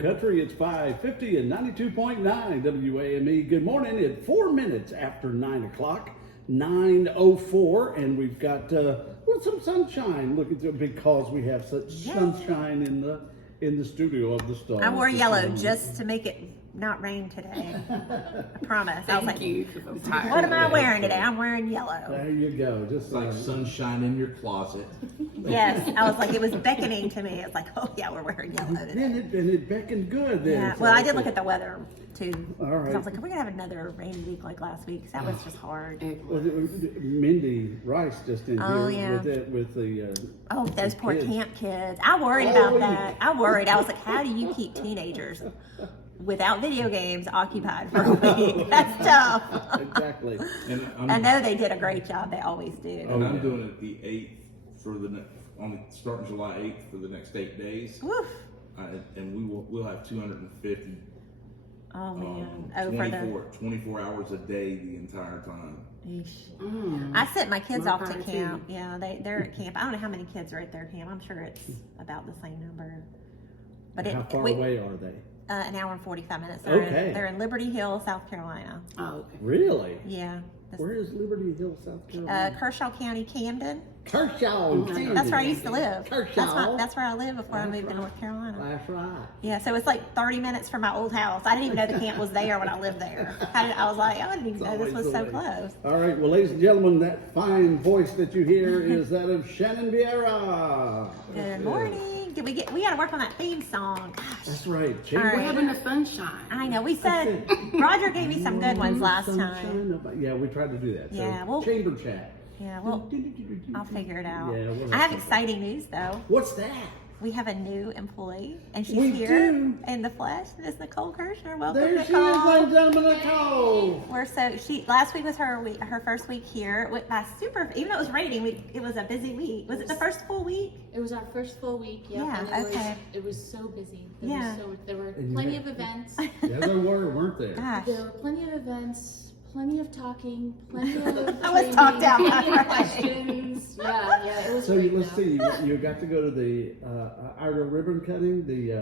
Country, it's 5:50 and 92.9 WAME. Good morning. It's 4 minutes after 9 o'clock, 9:04, and we've got some sunshine looking through because we have such sunshine in the studio of the Star. I wore yellow just to make it not rain today. I promise. I was like, what am I wearing today? I'm wearing yellow. There you go. Just Like sunshine in your closet. Yes, I was like, it was beckoning to me. It's like, oh yeah, we're wearing yellow today. and it beckoned good then. Yeah. So Well, I did look at the weather too. All right. 'Cause I was like, are we gonna have another rainy week like last week? 'Cause that was just hard. Well, Mindy Rice just in Oh, here yeah. with the Oh, those poor kids. camp kids. I worried about that. I worried. I was like, how do you keep teenagers without video games occupied for a week? That's tough. Exactly. And I know they did a great job. They always do. And I'm doing it the 8th for starting July 8th for the next 8 days. Woof. And we'll have 250 Oh man. Oh, for the 24 hours a day the entire time. I sent my kids My off to parents camp. Yeah, they're at camp. I don't know how many kids are at their camp. I'm sure it's about the same number. But How far away are they? An hour and 45 minutes. Okay. They're in Liberty Hill, South Carolina. Oh, okay. Really? Yeah. Where is Liberty Hill, South Carolina? Kershaw County, Camden. Kershaw. That's where I used to live. Kershaw. That's where I lived before I That's moved to right. North Carolina. That's right. Yeah, so it's like 30 minutes from my old house. I didn't even know the camp was there when I lived there. I was like, I didn't even know this was so close. All right, well, ladies and gentlemen, that fine voice that you hear is that of Shannon Vieira. Good morning. We got to work on that theme song. Gosh. That's right. All We're right. having the sunshine. I know. We said Roger gave me some good ones last time. Yeah, we tried to do that. Yeah, So, well- chamber chat. Yeah, well, I'll figure it out. Yeah, we'll I have have to- exciting news though. What's that? We have a new employee, and she's We here do. in the flesh. Miss Nicole Kirshner. Welcome, There she is, Nicole. ladies and gentlemen, Nicole. Last week was her first week here. Even though it was raining, it was a busy week. Was it the first full week? It was our first full week, Yeah, and okay. it was so busy. Yeah. There were And you plenty had- of events. Yeah, there weren't there? Gosh. There were plenty of events, plenty of talking, plenty of I was talked out, plenty of right. questions. Yeah, it was So great, let's though. see, you got to go to the Iredell ribbon cutting, the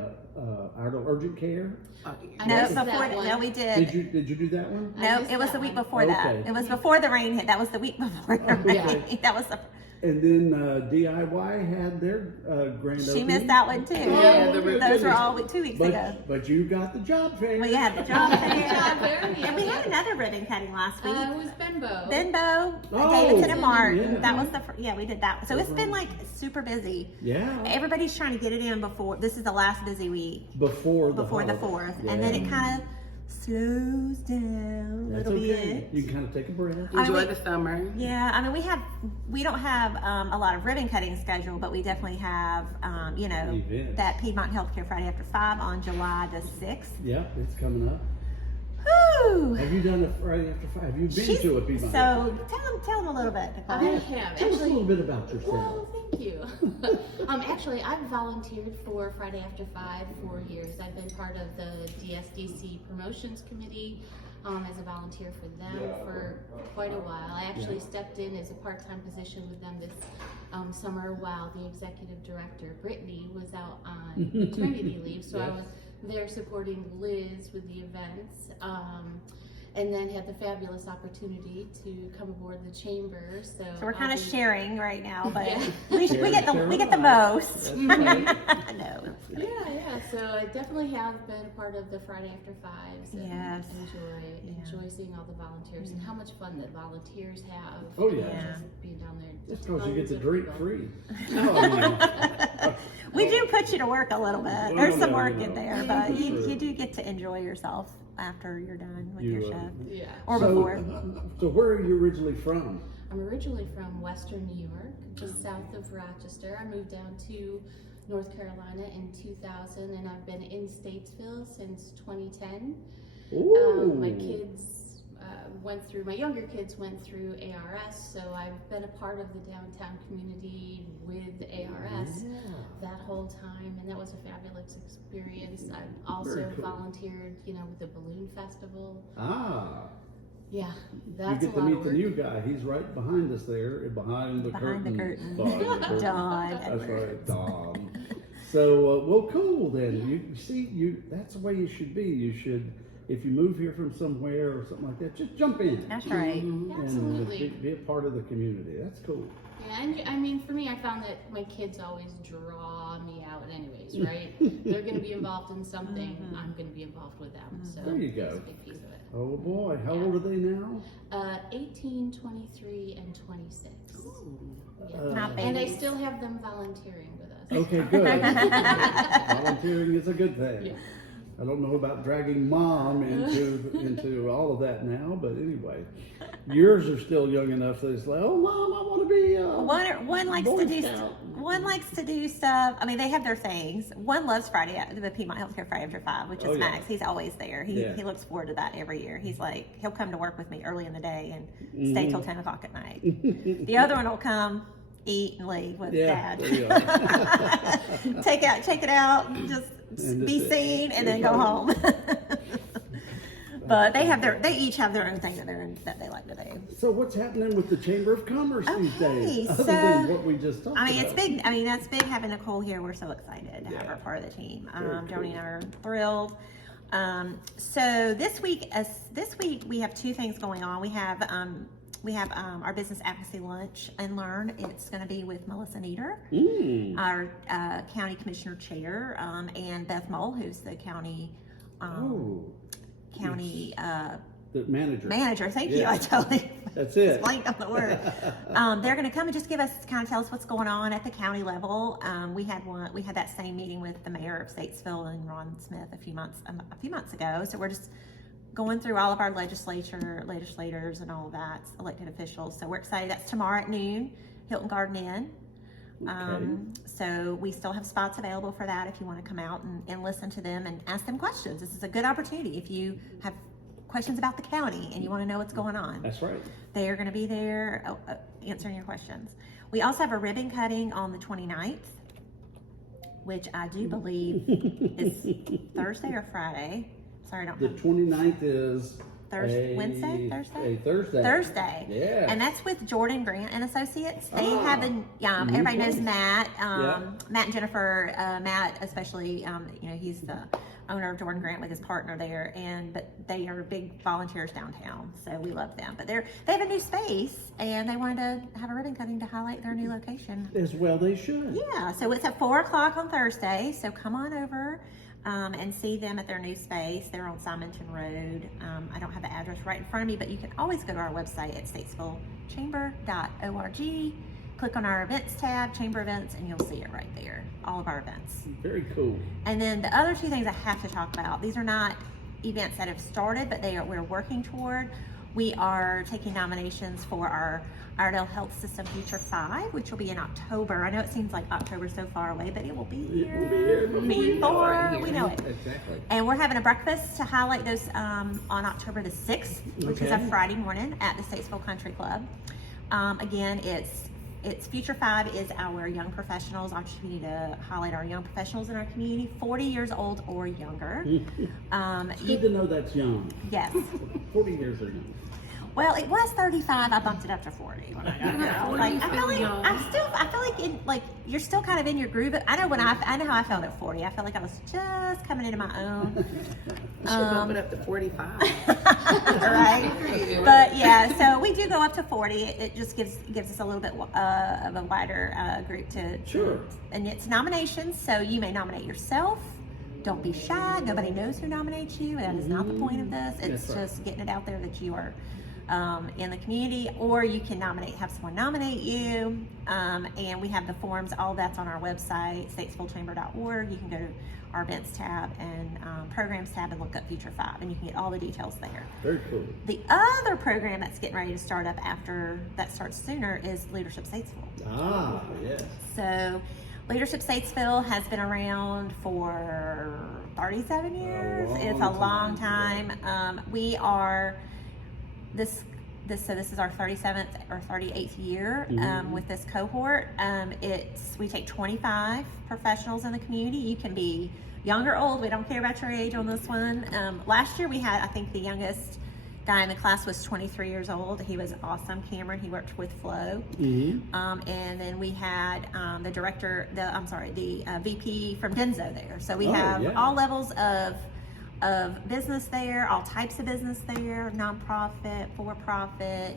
Iredell urgent care. Oh, I No, missed that before one. no, we did. Did you do that one? I No, missed it was that the week one. before that. Okay. It was before the rain hit. That was the week before the rain. Okay. That was the. And then DIY had their grand opening. She missed that one too. Yeah, the ribbon Those were cutting. all 2 weeks ago. But you got the job fair. We had the job fair. Job fair, And we yeah. had another ribbon cutting last week. It was Benbow. Benbow, Oh, Davidson and Martin. yeah. That was yeah, we did that. So it's been like super busy. Yeah. Everybody's trying to get it in before. This is the last busy week Before the before the holiday. 4th, and then it kind of slows down a That's little okay. bit. You can kind of take a breath. Enjoy the summer. Yeah, I mean we don't have a lot of ribbon cutting scheduled, but we definitely have Events. that Piedmont Healthcare Friday After 5 on July the 6th. Yeah, it's coming up. Whew. Have you done it Friday after 5? Have you been to a Piedmont? So tell them a little bit, I Nicole. have Tell us a little actually. bit about yourself. Well, thank you. Actually, I've volunteered for Friday After 5 for years. I've been part of the DSDC Promotions Committee as a volunteer for them for quite a while. I actually stepped in as a part-time position with them this summer while the executive director, Brittany, was out on maternity leave. So I Yes. was there supporting Liz with the events. And then had the fabulous opportunity to come aboard the chamber. So So we're kind of I'll be- sharing right now, but Yeah. we get the most. That's right. No. Yeah. So I definitely have been a part of the Friday After 5s and Yes. enjoy seeing all the volunteers and how much fun that volunteers have. Oh, yeah. Just being down there. Just because you get to Tons of drink people. free. No, We do put you to work a little bit. Well, There's some no, work no. in there, but Sure. you do get to enjoy yourself after you're done with your shift. Yeah. Or so, before. So where are you originally from? I'm originally from Western New York, just south of Rochester. I moved down to North Carolina in 2000, and I've been in Statesville since 2010. Ooh. My younger kids went through ARS, so I've been a part of the downtown community with ARS Yeah. that whole time, and that was a fabulous experience. I've also Very cool. volunteered, with the Balloon Festival. Ah. Yeah, You that's get a to lot meet of the work. new guy. He's right behind us there, behind the Behind the curtain. curtain. Behind the curtain. Don That's Edwards. right, Don. So, well, cool then. You see, that's the way you should be. You should, if you move here from somewhere or something like that, just jump in. That's right. And Absolutely. be a part of the community. That's cool. Yeah, and I mean, for me, I found that my kids always draw me out anyways, right? They're going to be involved in something, I'm going to be involved with them. So There you go. that's a big piece of it. Oh boy, how old are they now? 18, 23, and 26. Yeah. Not And I babies. still have them volunteering with us. Okay, good. Volunteering is a good thing. Yeah. I don't know about dragging mom into all of that now, but anyway, yours are still young enough that it's like, oh mom, I want to be. One likes Boy to do Scout. one likes to do stuff. I mean, they have their things. One loves the Piedmont Healthcare Friday After 5, which is Oh, yeah. Max. He's always there. He Yeah. looks forward to that every year. He's like, he'll come to work with me early in the day and stay till 10 o'clock at night. The other one will come, eat, and leave with Yeah, Dad. there you are. Take it out, just And be that's it. seen, and then go home. But they each have their own thing that they like to do. So what's happening with the Chamber of Commerce these Okay, days? Other so- than what we just talked I mean, about. it's big. I mean, that's big having Nicole here. We're so excited to have Yeah. her part of the team. Very Joni cool. and I are thrilled. So this week we have two things going on. We have our business advocacy lunch and learn. It's going to be with Melissa Nieder, our county commissioner chair, and Beth Mole, who's the county The manager. manager. Thank you. Yeah. I totally That's it. blanked on the word. They're going to come and just kind of tell us what's going on at the county level. We had that same meeting with the mayor of Statesville and Ron Smith a few months ago. So we're just going through all of our legislators and all of that, elected officials. So we're excited. That's tomorrow at noon, Hilton Garden Inn. So we still have spots available for that if you want to come out and listen to them and ask them questions. This is a good opportunity if you have questions about the county and you want to know what's going on. That's right. They are going to be there answering your questions. We also have a ribbon cutting on the 29th, which I do believe is Thursday or Friday. Sorry, I don't The have 29th is Thursday, a Thursday? Thursday. Thursday. Yeah. And that's with Jordan Grant and Associates. They Ah, have been, everybody knows place. Matt, Yeah. Matt and Jennifer, Matt especially, he's the owner of Jordan Grant with his partner there, but they are big volunteers downtown, so we love them. But they have a new space, and they wanted to have a ribbon cutting to highlight their new location. As well they should. Yeah, so it's at 4:00 on Thursday, so come on over and see them at their new space. They're on Simonton Road. I don't have the address right in front of me, but you can always go to our website at statesvillechamber.org. Click on our events tab, chamber events, and you'll see it right there, all of our events. Very cool. And then the other two things I have to talk about, these are not events that have started, but we're working toward. We are taking nominations for our Iredell Health System Future 5, which will be in October. I know it seems like October's so far away, but it will be here before we know it. Exactly. And we're having a breakfast to highlight those on October the 6th, which is a Okay. Friday morning at the Statesville Country Club. Again, it's Future 5 is our young professionals, opportunity to highlight our young professionals in our community, 40 years old or younger. It's good to know that's young. Yes. 40 years are young. Well, it was 35. I bumped it up to 40 when I got there. I was like, I feel like you're still kind of in your groove. I know I know how I felt at 40. I felt like I was just coming into my own. You should bump it up to 45. Right? But yeah, so we do go up to 40. It just gives us a little bit of a wider group to. Sure. And it's nominations, so you may nominate yourself. Don't be shy. Nobody knows who nominates you. That is not the point of this. It's That's right. just getting it out there that you are in the community, or you can have someone nominate you. And we have the forms. All that's on our website, statesvillechamber.org. You can go to our events tab and programs tab and look up Future 5, and you can get all the details there. Very cool. The other program that's getting ready to start up after that starts sooner is Leadership Statesville. Ah, yes. So Leadership Statesville has been around for 37 years. It's a long time. We are this is our 37th or 38th year with this cohort. We take 25 professionals in the community. You can be young or old. We don't care about your age on this one. Last year we had, I think the youngest guy in the class was 23 years old. He was awesome. Cameron, he worked with Flo. Mm-hmm. And then we had the director, the VP from Denso there. So we Oh, have yeah. all levels of business there, all types of business there, nonprofit, for-profit,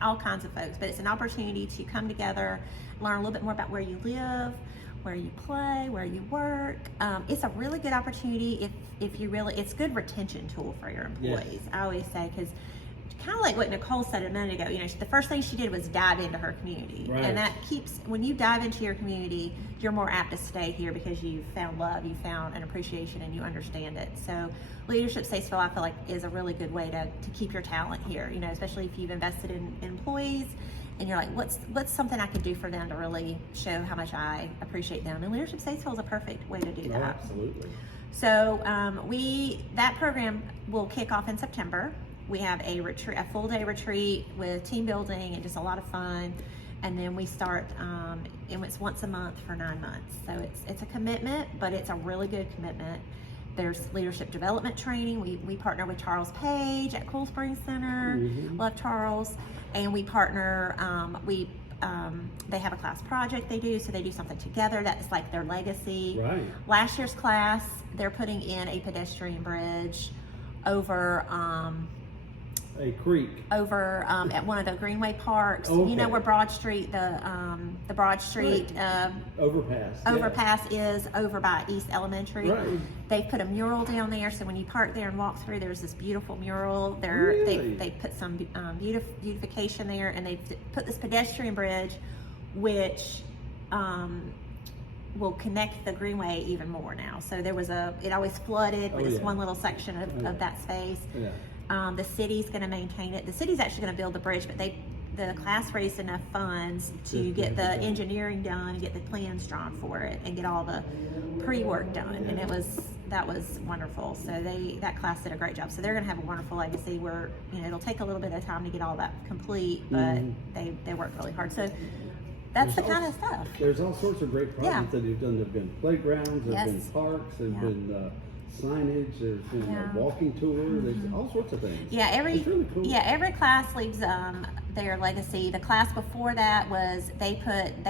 all kinds of folks. But it's an opportunity to come together, learn a little bit more about where you live, where you play, where you work. It's a really good opportunity if you really, it's a good retention tool for your employees. Yes. I always say, because kind of like what Nicole said a minute ago, the first thing she did was dive into her community. Right. And that keeps, when you dive into your community, you're more apt to stay here because you've found love, you found an appreciation, and you understand it. So Leadership Statesville, I feel like, is a really good way to keep your talent here, especially if you've invested in employees and you're like, what's something I could do for them to really show how much I appreciate them? And Leadership Statesville is a perfect way to do Oh, that. absolutely. So that program will kick off in September. We have a full day retreat with team building and just a lot of fun. And then we start, and it's once a month for 9 months. So it's a commitment, but it's a really good commitment. There's leadership development training. We partner with Charles Page at Cool Springs Center. Mhm. Love Charles. And we partner, they have a class project they do, so they do something together. That's like their legacy. Right. Last year's class, they're putting in a pedestrian bridge over A creek. at one of the Greenway parks. Okay. Where Broad Street, the Broad Street Overpass. yeah. overpass is over by East Elementary. Right. They put a mural down there, so when you park there and walk through, there's this beautiful mural. Really? They put some beautification there, and they put this pedestrian bridge, which will connect the Greenway even more now. So it always flooded with Oh, this yeah. one little section Oh, yeah. of that space. Yeah. The city's going to maintain it. The city's actually going to build the bridge, but the class raised enough funds to Just get the have it done. engineering done and get the plans drawn for it and get all the pre-work done. And that was wonderful. So that class did a great job. So they're going to have a wonderful legacy where, it'll take a little bit of time to get all that complete, but Mhm. they worked really hard. So that's the There's kind of stuff. There's all sorts of great projects Yeah. that you've done. There've been playgrounds, there've been Yes. parks, there've Yeah. been signage, there's been Yeah. a walking tour, there's all sorts of things. Yeah, It's really cool. every class leaves their legacy. The class before that was they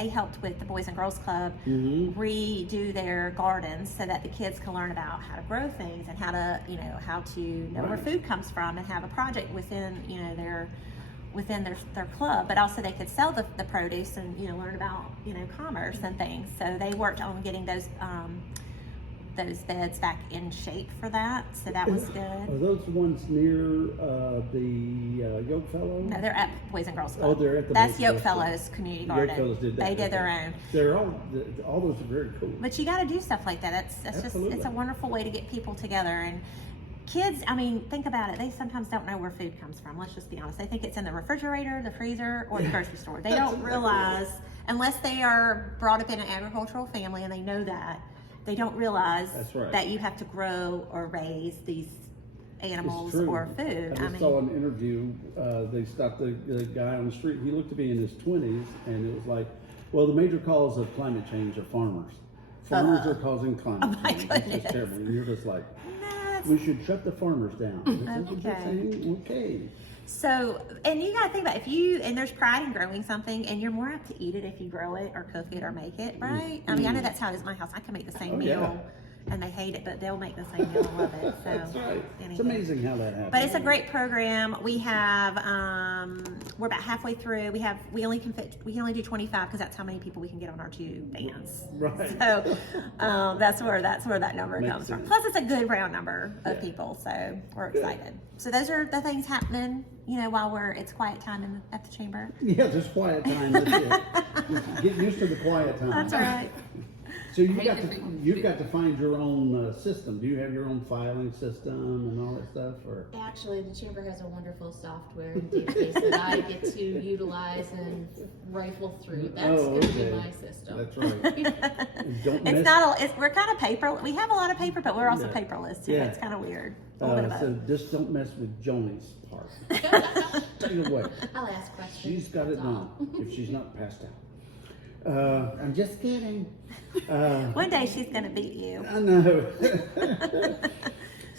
helped with the Boys and Girls Club Mhm. redo their gardens so that the kids can learn about how to grow things and how to know where Right. food comes from and have a project within their club, but also they could sell the produce and learn about commerce and things. So they worked on getting those beds back in shape for that. So that was Are good. those ones near the Yoke Fellow? No, they're at Boys and Girls Club. Oh, they're at the That's Boys and Yoke Girls Club. Fellows Community Yoke Garden. Fellows did that. They did their okay. own. They're all those are very cool. But you got to do stuff like that. That's just Absolutely. it's a wonderful way to get people together. And kids, think about it. They sometimes don't know where food comes from. Let's just be honest. They think it's in the refrigerator, the freezer, or the grocery store. They That's don't exactly realize, unless they are brought up in an agricultural family and they know that, they don't realize That's right. that you have to grow or raise these animals It's true. or food. I just saw an interview. They stopped the guy on the street. He looked to be in his 20s, and it was like, well, the major cause of climate change are farmers. Farmers are causing climate my change. It's goodness. just terrible. And you're just like, That's we should shut the farmers down. And that's what you're Okay. saying? Okay. So, and you gotta think about and there's pride in growing something, and you're more apt to eat it if you grow it or cook it or make it, right? I know that's how it is in my house. I can make the same Oh, meal, yeah. and they hate it, but they'll make the same meal and love it. So, That's right. It's anyway. amazing how that happens. But it's a great program. We have, we're about halfway through. We only do 25 because that's how many people we can get on our 2 vans. Right. So that's where that number Makes comes from. sense. Plus, it's a good round number of Yeah. people, so we're Good. excited. So those are the things happening, while it's quiet time at the chamber. Yeah, just quiet time. That's it. Just get used to the quiet time. That's right. So you've got to find your own system. Do you have your own filing system and all that stuff, or? Actually, the chamber has a wonderful software and database that I get to utilize and rifle through. That's Oh, going to be okay. my system. That's right. And don't It's mess. not. We're kind of paper. We have a lot of paper, but we're also Yeah. paperless too. Yeah. It's kind of weird. A little bit of So both. just don't mess with Joni's part. Stay away. I'll ask questions. She's got it that's all. done if she's not passed out. I'm just kidding. One day she's gonna beat you. I know.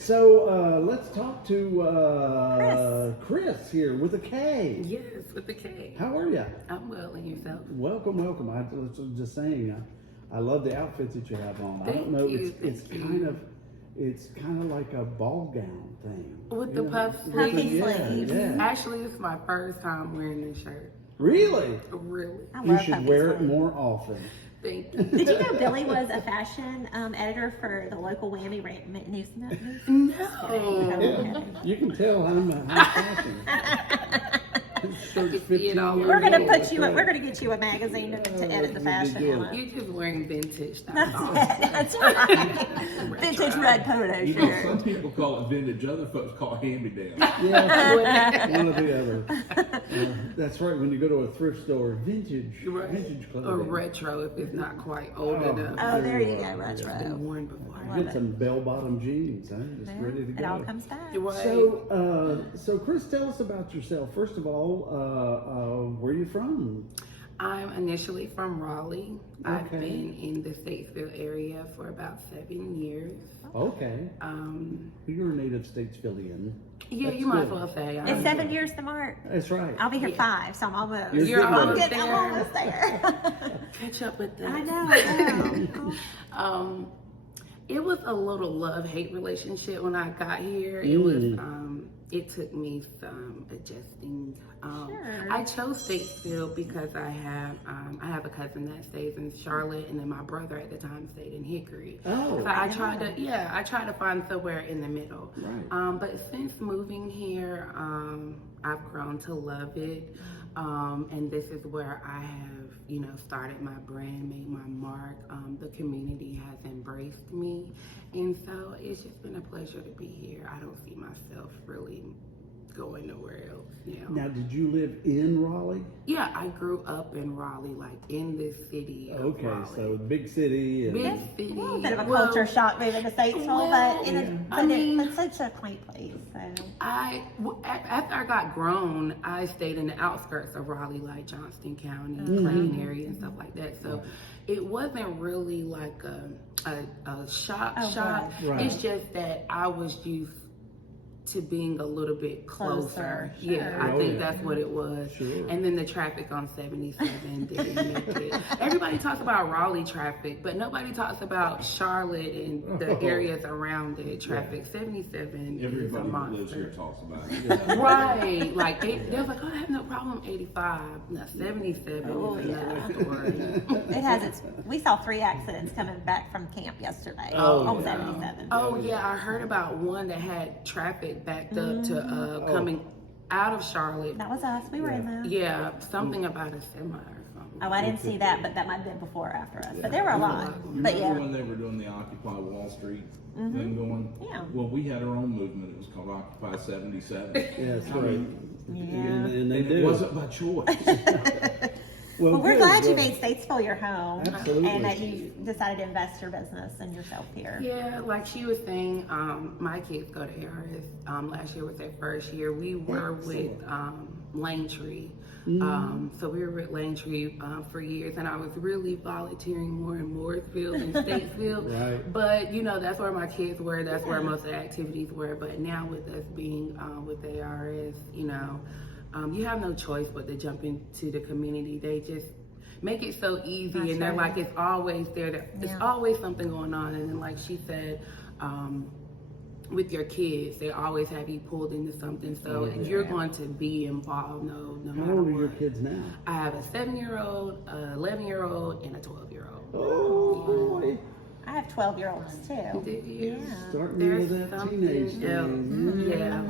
So let's talk to Chris here with a K. Yes, with the K. How are you? I'm well, and yourself? Welcome. I was just saying, I love the outfit that you have on. I don't Thank know, you, it's thank it's kind of like a ball gown thing. With you the know? puff With the- sleeves. yeah, yeah. Actually, it's my first time wearing this shirt. Really? Really? I You love should puppy wear it sleeves. more often. Thank you. Did you know Billy was a fashion editor for the local Whammy news? No. Yeah, you can tell I'm fashion. Shirt's see it all 15 We're gonna years put old. you. We're gonna get you a magazine to edit the fashion good. on. You're just wearing vintage. That's That's all. it. That's right. Vintage red polo You know, shirt. some people call it vintage, other folks call it hand-me-down. Yeah, one or the other. That's right. When you go to a thrift store, vintage Right. clothing. Or retro if it's not quite old Oh. enough. Oh, there you go, It's been retro. worn before. Get some bell-bottom jeans, huh? Just Yeah, ready to it go. all comes back. Right. So Chris, tell us about yourself. First of all, where are you from? I'm initially from Raleigh. I've Okay. been in the Statesville area for about 7 years. Okay, you're a native Statesvillian. Yeah, That's you might as good. well say. It's 7 years to mark. That's right. I'll be here Yeah. 5, so I'm almost. You're You're getting almost there. I'm almost there. Catch up with this. I know. It was a little love-hate relationship when I got here. It Mm. was it took me some adjusting. Sure. I chose Statesville because I have a cousin that stays in Charlotte, and then my brother at the time stayed in Hickory. Oh. So I tried to find somewhere in the middle. Right. But since moving here, I've grown to love it. And this is where I have, started my brand, made my mark. The community has embraced me. And so it's just been a pleasure to be here. I don't see myself really going nowhere else now. Now, did you live in Raleigh? Yeah, I grew up in Raleigh, like in this city of Okay, Raleigh. so big city. And, Big city. A little bit of a Well, culture shock moving to Statesville, but I mean- it's such a quaint place. So. After I got grown, I stayed in the outskirts of Raleigh, like Johnston County, Mm-hmm. Clayton area, and stuff like that. So it wasn't really like a shock. Right. It's just that I was used to being a little bit closer. Closer, Yeah, sure. I Oh, think yeah. that's what it was. Sure. And then the traffic on 77 didn't make it. Everybody talks about Raleigh traffic, but nobody talks about Charlotte and the areas around it. Traffic 77 is a Everybody that lives monster. here talks about it. Right, like they're like, oh, I have no problem 85. No, 77 Oh, is another story. It has we saw 3 accidents coming back from camp yesterday Oh, on yeah. 77. Oh yeah, I heard about one that had traffic backed up to coming out of Charlotte. That was us. We were in there. Yeah, something about a semi or something. Oh, I didn't see that, but that might have been before or after us. But there were a lot. You But remember yeah. when they were doing the Occupy Wall Street thing going? Yeah. Well, we had our own movement. It was called Occupy 77. Yes, I right. mean, And they and do. it wasn't by choice. Well, we're good. glad you Well, made Statesville your home. Absolutely. And that you decided to invest your business and yourself here. Yeah, like she was saying, my kids go to ARS. Last year was their first year. We were with Lane Tree. So we were with Lane Tree for years, and I was really volunteering more in Mooresville and Statesville. Right. But that's where my kids were. That's where most of the activities were. But now with us being with ARS, you have no choice but to jump into the community. They just make it so easy, That's and they're right. like, it's always there. It's Yeah. always something going on. And then, like she said, with your kids, they always have you pulled into something. So you're going to be involved, no How matter old are what. your kids now? I have a 7-year-old, a 11-year-old, and a 12-year-old. Oh, boy. I have 12-year-olds too. Did you? Yeah. Starting There's with that something teenage else. thing. Yeah,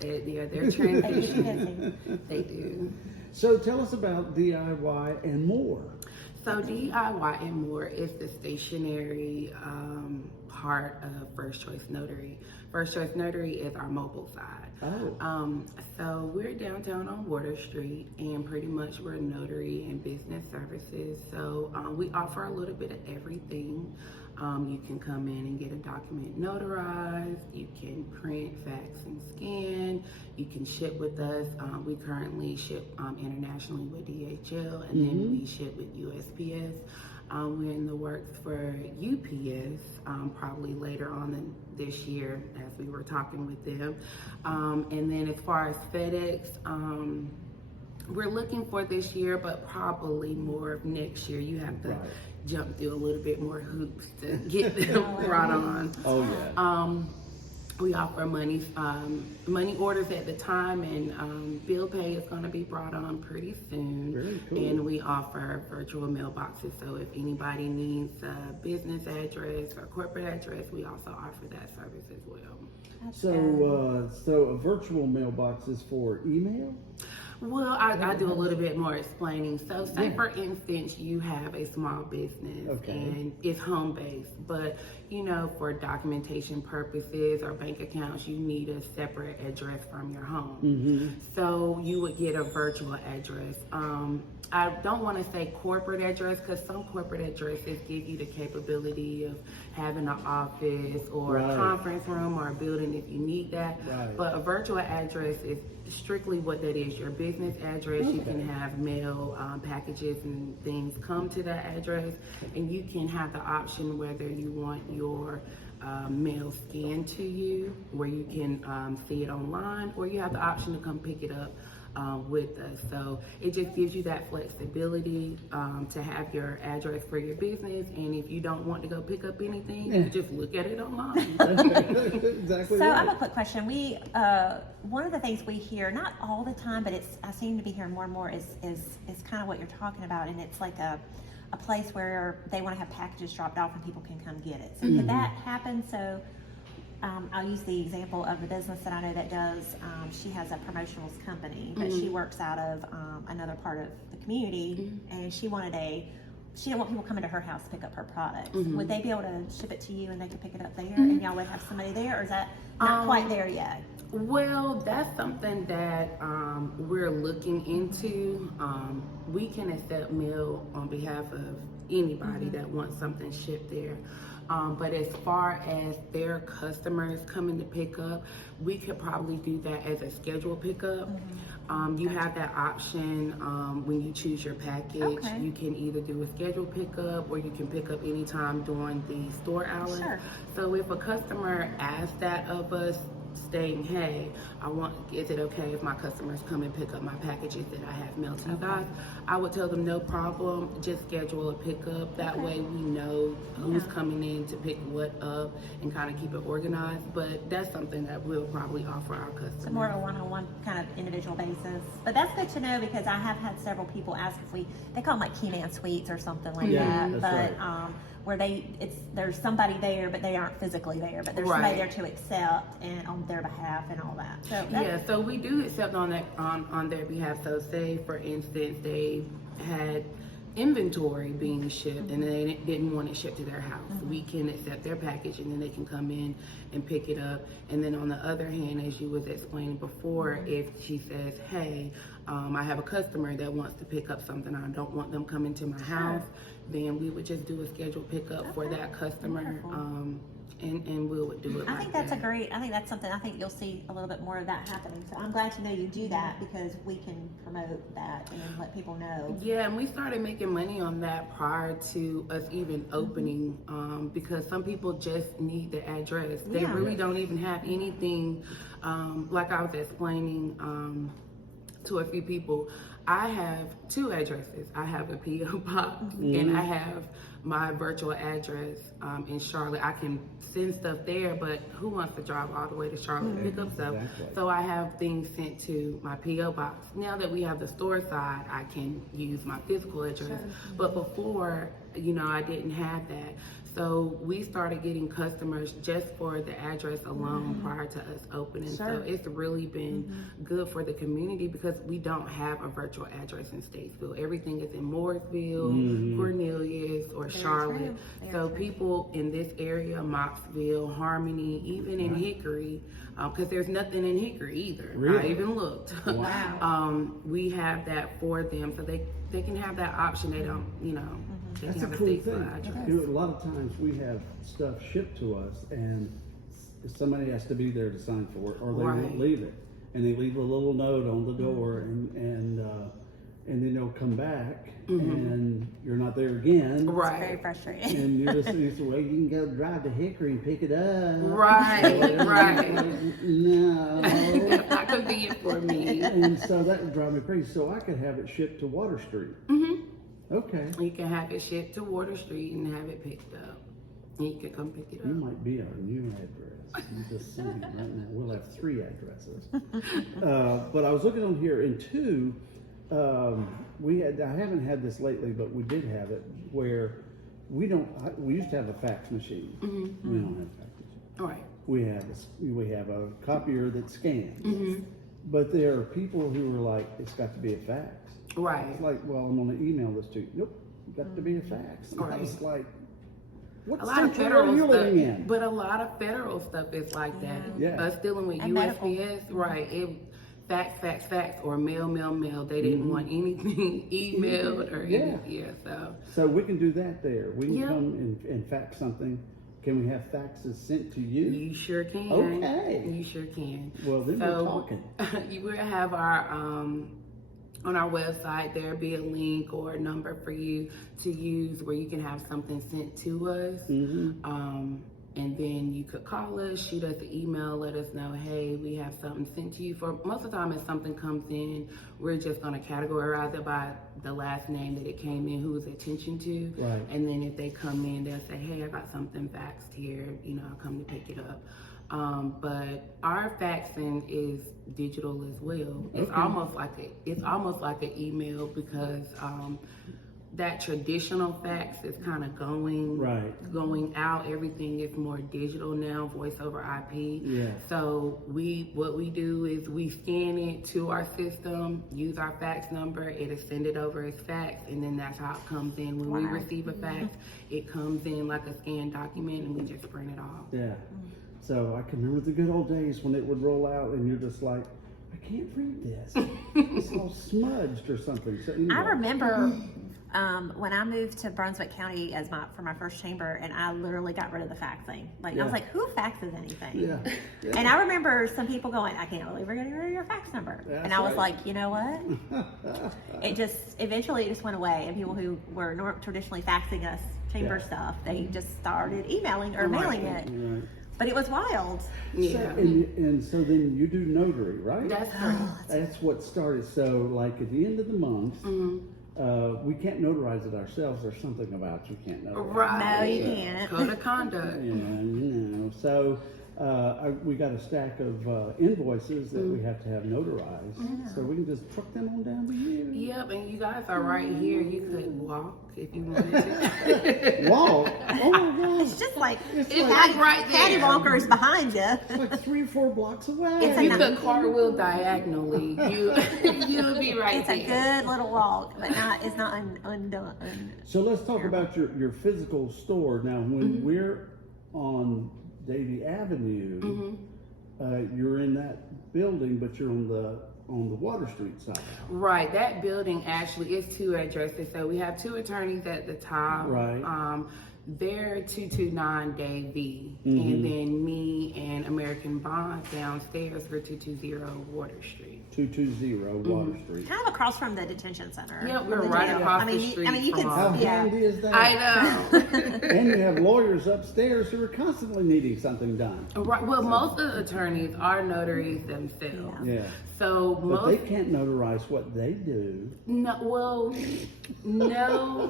they're They keep you transitioning. busy. They do. So tell us about DIY and more. So DIY and More is the stationary part of First Choice Notary. First Choice Notary is our mobile side. Oh. So we're downtown on Water Street, and pretty much we're notary and business services. So we offer a little bit of everything. You can come in and get a document notarized. You can print, fax, and scan. You can ship with us. We currently ship internationally with DHL, and then we ship with USPS. We're in the works for UPS, probably later on this year as we were talking with them. And then as far as FedEx, we're looking for this year, but probably more of next year. You have to Right. jump through a little bit more hoops to get them brought on. Oh yeah. We offer money orders at the time, and bill pay is going to be brought on pretty soon. Very cool. And we offer virtual mailboxes. So if anybody needs a business address or corporate address, we also offer that service as well. That's So, good. so a virtual mailbox is for email? Well, I do a little bit more explaining. So say Yeah. for instance, you have a small business Okay. and it's home based, but you know, for documentation purposes or bank accounts, you need a separate address from your home. Mm-hmm. So you would get a virtual address. I don't want to say corporate address because some corporate addresses give you the capability of having an office or Right. a conference room or a building if you need that. Right. But a virtual address is strictly what that is, your business address. You Okay. can have mail packages and things come to that address, and you can have the option whether you want your mail scanned to you, where you can see it online, or you have the option to come pick it up with us. So it just gives you that flexibility to have your address for your business, and if you don't want to go pick up anything, you just look at it online. Exactly So I right. have a quick question. We one of the things we hear, not all the time, but I seem to be hearing more and more is kind of what you're talking about, and it's like a place where they want to have packages dropped off and people can come get it. So could that happen? So I'll use the example of the business that I know that does. She has a promotionals company, but she works out of another part of the community, and she didn't want people coming to her house to pick up her products. Would they be able to ship it to you and they could pick it up there, and y'all would have somebody there, or is that not quite there yet? Well, that's something that we're looking into. We can accept mail on behalf of anybody that wants something shipped there. But as far as their customers coming to pick up, we could probably do that as a scheduled pickup. You have that option when you choose your package. Okay. You can either do a scheduled pickup or you can pick up anytime during the store hours. Sure. So if a customer asks that of us, stating, hey, is it okay if my customers come and pick up my packages that I have mailed to you guys? I would tell them no problem, just schedule a pickup. That way we know who's coming in to pick what up and kind of keep it organized. But that's something that we'll probably offer our customers. So more of a one-on-one kind of individual basis. But that's good to know because I have had several people ask if they call them like Key-Man Suites or something like Yeah, that. that's But right. where there's somebody there, but they aren't physically there, but there's somebody there to accept and on their behalf and all that. So Yeah, so we do accept on their behalf. So say for instance they had inventory being shipped and they didn't want it shipped to their house. We can accept their package and then they can come in and pick it up. And then on the other hand, as you was explaining before, if she says, hey, I have a customer that wants to pick up something, I don't want them coming to my house, then we would just do a scheduled pickup for that customer. Wonderful. And we would do it I like think that's that. I think that's something, I think you'll see a little bit more of that happening. So I'm glad to know you do that because we can promote that and let people know. Yeah, and we started making money on that prior to us even opening, because some people just need the address. They Yeah. really don't even have anything, like I was explaining to a few people. I have two addresses. I have a P.O. box and I have my virtual address in Charlotte. I can send stuff there, but who wants to drive all the way to Charlotte to pick up stuff? Exactly. So I have things sent to my P.O. box. Now that we have the store side, I can use my physical address. But before, I didn't have that. So we started getting customers just for the address alone prior to us opening. So it's really been good for the community because we don't have a virtual address in Statesville. Everything is in Mooresville, Cornelius, or Charlotte. true. Very So true. people in this area, Moxville, Harmony, even in Hickory, because there's nothing in Hickory either. I Really? even looked. Wow. We have that for them, so they can have that option. They don't, they That's can a have cool Statesville thing. address. A lot of times we have stuff shipped to us and somebody has to be there to sign for it or they won't Right. leave it. And they leave a little note on the door and then they'll come back, and you're not there again. Very Right. frustrating. And you're just well, you can go drive to Hickory and pick it up. Right, right. No. That's not convenient for me. And so that would drive me crazy. So I could have it shipped to Water Street. Okay. You can have it shipped to Water Street and have it picked up. And you can come pick it You up. might be our new address. You just send it right now. We'll have 3 addresses. But I was looking on here, and 2, I haven't had this lately, but we did have it where we used to have a fax machine. We don't have a fax machine. Right. We have a copier that scans. But there are people who are like, it's got to be a fax. Right. It's like, well, I'm going to email this to you. Nope, it's got to be a fax. And I Right. was like, what A lot of century are federal you stuff, living in? but a lot of federal stuff is like that. Yeah. Us dealing with And medical. USPS, right? It fax, or mail. They didn't want anything emailed or Yeah. anything. Yeah, so So we can do that there. We can Yeah. come and fax something. Can we have faxes sent to you? you sure can. Okay. You sure can. Well, then we're talking. You will have our on our website, there'll be a link or a number for you to use where you can have something sent to us. And then you could call us, shoot us an email, let us know, hey, we have something sent to you. For most of the time, if something comes in, we're just going to categorize it by the last name that it came in, who was attention to. Right. And then if they come in, they'll say, hey, I got something faxed here, I'll come to pick it up. But our faxing is digital as well. It's Okay. almost like an email because that traditional fax is kind of going out. Everything is more digital now, voice over IP. Yeah. So what we do is we scan it to our system, use our fax number, it'll send it over as fax, and then that's how it comes in. When we Wow. receive a fax, it comes in like a scanned document, and we just print it off. Yeah. So I can remember the good old days when it would roll out and you're just like, I can't read this. It's all smudged or something. So anyway. I remember when I moved to Brunswick County for my first chamber, and I literally got rid of the faxing. I Yeah. was like, who faxes anything? Yeah. Yeah. And I remember some people going, I can't believe we're getting rid of your fax number. That's and I was right. like, you know what? Eventually it just went away, and people who were traditionally faxing us chamber Yeah. stuff, they just started emailing or mailing it. Right. But it was wild. Yeah. And so then you do notary, right? That's correct. That's what started. So like at the end of the month, Mm-hmm. we can't notarize it ourselves. There's something about you can't notarize. Right. No, you can't. Code of conduct. Yeah, so we got a stack of invoices that we have to have notarized. So we can just truck them on down to you. Yep, and you guys are right here. You could walk if you wanted to. Walk. Oh my gosh. It's just like It's like right there. Patty Walker's behind you. It's like 3 or 4 blocks away. It's a You could cartwheel diagonally. You'll be right It's a there. good little walk, but it's not undone. So let's talk about your physical store. Now, when Mm-hmm. we're on Davie Avenue, you're in that building, but you're on the Water Street side. Right, that building actually is 2 addresses. So we have 2 attorneys at the top. Right. They're 229 Dave V. Mm-hmm. And then me and American Bond downstairs for 220 Water Street. 220 Water Mm-hmm. Street. Kind of across from the detention center. Yeah, from we're the right jail. across I mean, the you street can, from How all. yeah. handy is that? I know. And you have lawyers upstairs who are constantly needing something done. Right. Well, most of the attorneys are notaries themselves. Yeah. So But most they can't notarize what they do. no,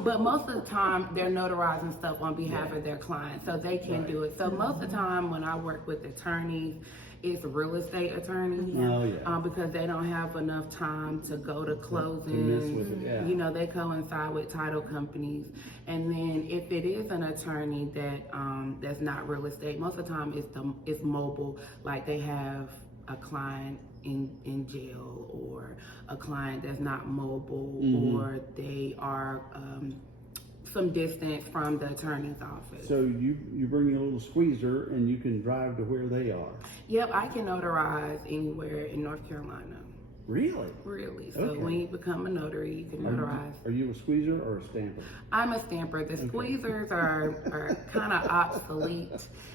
but most of the time they're notarizing stuff on behalf of their clients, so they can do it. So most of the time when I work with attorneys, it's real estate attorneys. Oh, yeah. Because they don't have enough time to go to mess closings. with it, yeah. They coincide with title companies. And then if it is an attorney that's not real estate, most of the time it's mobile. Like they have a client in jail, or a client that's not mobile, or they are some distance from the attorney's office. So you bring your little squeezer and you can drive to where they are. Yep, I can notarize anywhere in North Carolina. Really? Really. So Okay. when you become a notary, you can notarize. Are you a squeezer or a stamper? I'm a stamper. The squeezers are kind of obsolete.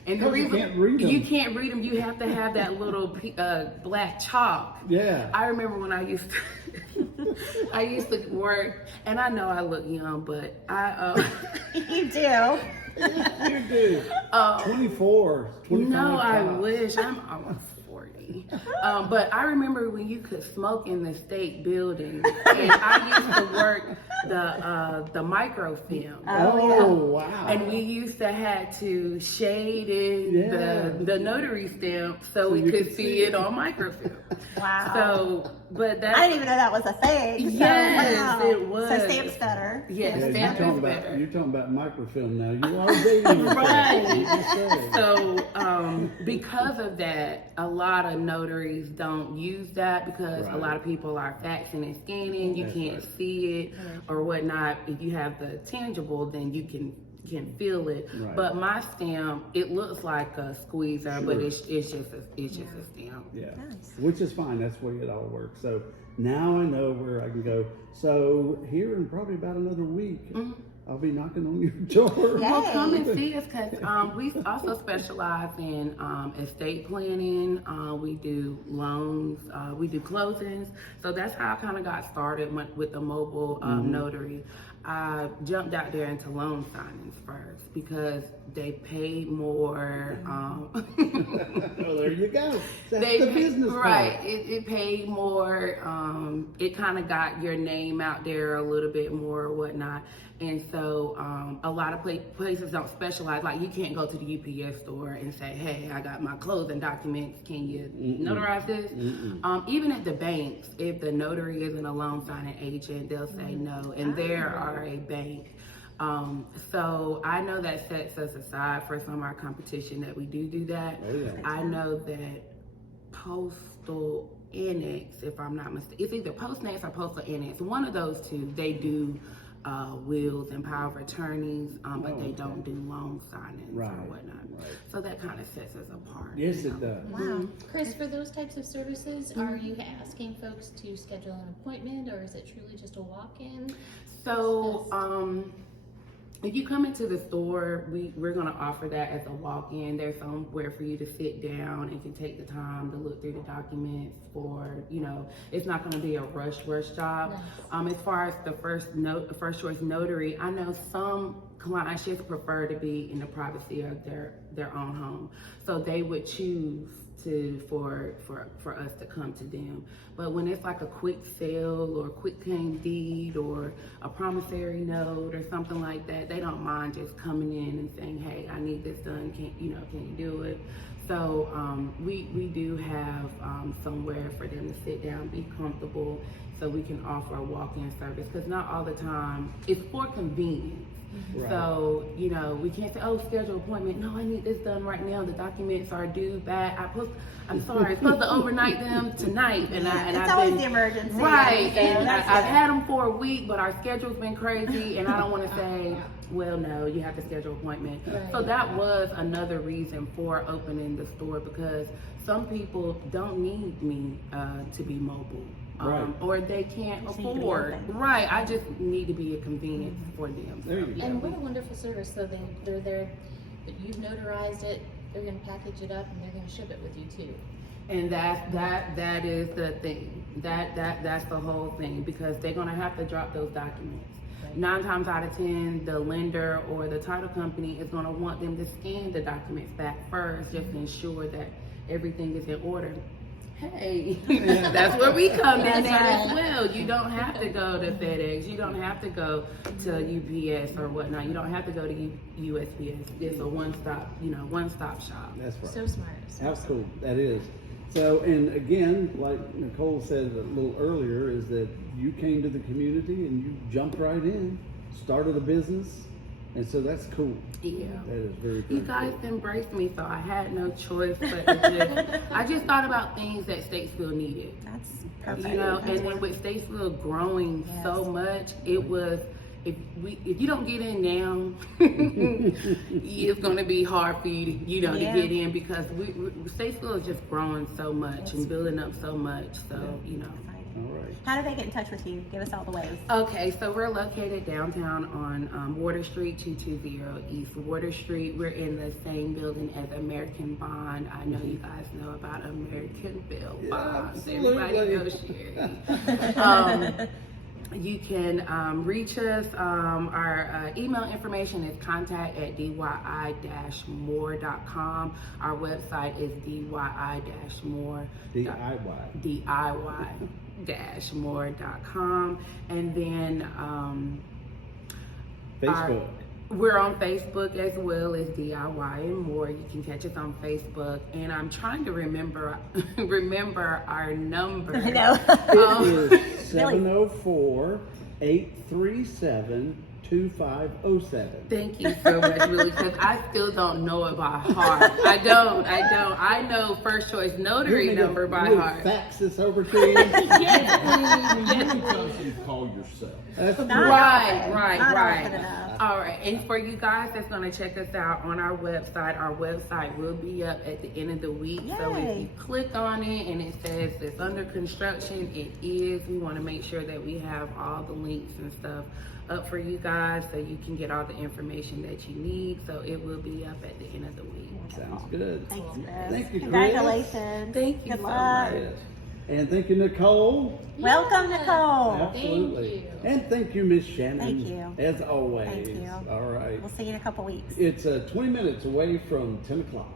And the Because you reason can't read 'em. you can't read them, you have to have that little black chalk. Yeah. I remember when I used to I used to work, and I know I look young, but I You do. You do. 24, 25. no, I tops. wish I'm almost 40. But I remember when you could smoke in the state building, and I used to work the microfilm. Oh, wow. And we used to have to shade in Yeah. the notary stamp so we you could could see see it on microfilm. Wow. So, but that I didn't even know that was a thing. So, Yes, wow. it was. So stamps better. yes, Yeah, stamp is better. you're talking about microfilm now. You are dating yourself. Right. You say. So, because of that, a lot of notaries don't use that because Right. a lot of people are faxing and scanning. You That's can't right. see it or whatnot. If you have the tangible, then you can feel it. Right. But my stamp, it looks like a squeezer, but Sure. it's just a stamp. Yeah, Nice. which is fine. That's the way it all works. So now I know where I can go. So here in probably about another week, I'll be knocking on your door. Yeah. Well, come and see us because we also specialize in estate planning. We do loans. We do closings. So that's how I kind of got started with the mobile notary. I jumped out there into loan signings first because they paid more. Well, there you go. That's They the pay- business right. part. It paid more. It kind of got your name out there a little bit more or whatnot. And so a lot of places don't specialize. Like you can't go to the UPS store and say, "Hey, I got my closing documents. Can you notarize this?" Even at the banks, if the notary isn't a loan signing agent, they'll say no. And there are a bank. So I know that sets us aside for some of our competition that we do that. Oh, yeah. I know that Postal Annex, if I'm not mistaken, it's either Postnex or Postal Annex. One of those two, they do wills and power of attorneys, but they don't do loan signings Right, or whatnot. right. So that kind of sets us apart. Yes, you it know. does. Wow. Chris, for those types of services, are you asking folks to schedule an appointment, or is it truly just a walk-in? So, if you come into the store, we're going to offer that as a walk-in. There's somewhere for you to sit down and can take the time to look through the documents for, it's not going to be a rush job. Nice. As far as the first choice notary, I know some clients just prefer to be in the privacy of their own home. So they would choose for us to come to them. But when it's like a quick sale or quick claim deed or a promissory note or something like that, they don't mind just coming in and saying, "Hey, I need this done. Can you do it?" So we do have somewhere for them to sit down, be comfortable, so we can offer a walk-in service. Because not all the time, it's for convenience. Right. So, we can't say, "Oh, schedule appointment." No, I need this done right now. The documents are due back. I'm sorry, I'm supposed to overnight them tonight. And It's I've always been, the emergency. right. So And that's I've it. had them for a week, but our schedule's been crazy. And I don't want to say, "Well, no, you have to schedule an appointment." Right. So that was another reason for opening the store, because some people don't need me to be mobile. Right. Or they can't Just need to be afford. open. Right. I just need to be a convenience for them. There you go. And what a wonderful service. So they're there, that you've notarized it, they're going to package it up, and they're going to ship it with you too. And that is the thing. That's the whole thing, because they're gonna have to drop those documents. Right. 9 times out of 10, the lender or the title company is gonna want them to scan the documents back first, just to ensure that everything is in order. Hey, that's where we come in That's at as right. well. You don't have to go to FedEx. You don't have to go to UPS or whatnot. You don't have to go to USPS. It's a one-stop shop. That's right. So smart. So How smart. cool that is. So, and again, like Nicole said a little earlier, is that you came to the community and you jumped right in, started a business, and so that's cool. Yeah. That is very, very You guys cool. embraced me, so I had no choice but to I just thought about things that Statesville needed. That's perfect. And then with Statesville growing so much, it was, if you don't get in now, it's going to be hard for you to, to Yeah. get in, because Statesville is just growing so much and building up so much. So, Exciting. All right. How do they get in touch with you? Give us all the ways. Okay, so we're located downtown on Water Street, 220 East Water Street. We're in the same building as American Bond. I know you guys know about American Bill Yeah, Bonds. absolutely. Everybody knows Sherry. You can reach us. Our email information is contact@dyi-more.com. Our website is dyi-more. DIY. DIY-more.com. And then Facebook. we're on Facebook as well as DIY and More. You can catch us on Facebook. And I'm trying to remember our number. I know. It is 704-837-2507. Thank you so much, really, because I still don't know it by heart. I don't. I know First Choice Notary number by heart. Fax this over to you. Sometimes you call yourself. That's Not Right, often. right, Not right. often enough. All right, and for you guys that's going to check us out on our website will be up at the end of the week. So if Yay. you click on it and it says it's under construction, it is. We want to make sure that we have all the links and stuff up for you guys so you can get all the information that you need. So it will be up at the end of the week. Sounds good. Thanks, Chris. Thank you, Chris. Congratulations. Thank you Good so luck. much. Yes. And thank you, Nicole. Welcome, Nicole. Absolutely. Thank you. And thank you, Miss Shannon. Thank you. As always. Thank you. All right. We'll see you in a couple weeks. It's 20 minutes away from 10 o'clock.